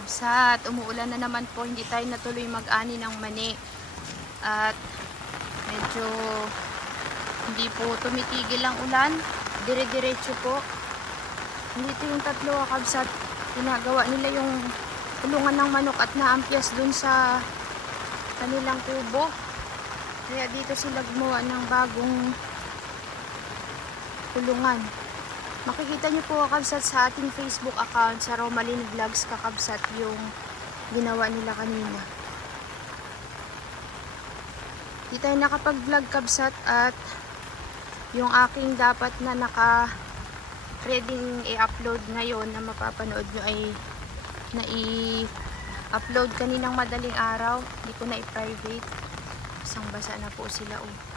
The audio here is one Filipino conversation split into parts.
Kabsat, umuulan na naman po. Hindi tayo natuloy mag-ani ng mani. At medyo hindi po tumitigil ang ulan. Dire-diretso po. Dito yung tatlo kabsat. Ginagawa nila yung kulungan ng manok at naampias dun sa kanilang kubo. Kaya dito sila gumawa ng bagong kulungan. Makikita niyo po kakabsat sa ating Facebook account sa Romalyn Vlogs kakabsat yung ginawa nila kanina. Di tayo nakapag-vlog kabsat at yung aking dapat na naka ready i-upload ngayon na mapapanood nyo ay na i-upload kaninang madaling araw. Hindi ko na i-private. Isang basa na po sila oh.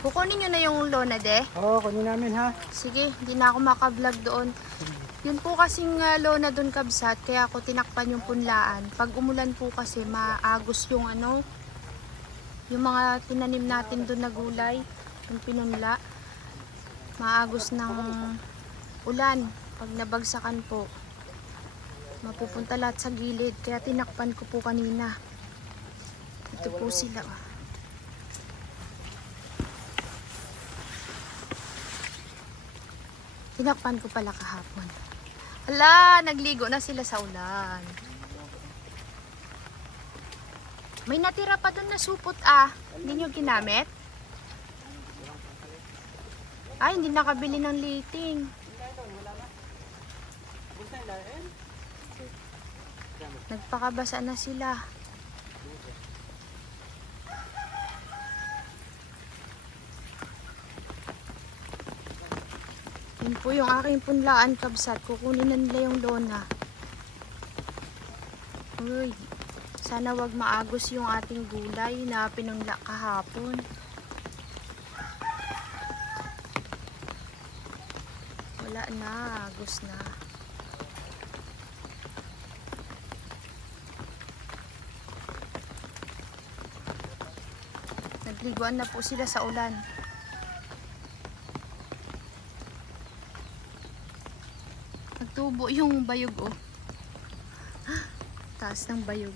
Kukunin nyo na yung lona de. Oo, kunin namin ha. Sige, hindi na ako makablog doon. Yun po kasing uh, lona doon kabsat, kaya ako tinakpan yung punlaan. Pag umulan po kasi, maagos yung ano, yung mga tinanim natin doon na gulay, yung pinunla. Maagos ng ulan. Pag nabagsakan po, mapupunta lahat sa gilid. Kaya tinakpan ko po kanina. Ito po sila. Tinakpan ko pala kahapon. Hala, nagligo na sila sa ulan. May natira pa doon na supot ah. Hindi nyo ginamit? Ay, hindi nakabili ng liting. Nagpakabasa na sila. Yun po yung aking punlaan kabsat. Kukunin na nila yung lona. Uy, sana wag maagos yung ating gulay na pinunla kahapon. Wala na, agos na. Nagliguan na po sila sa ulan. Nagtubo yung bayog oh. Taas ng bayog.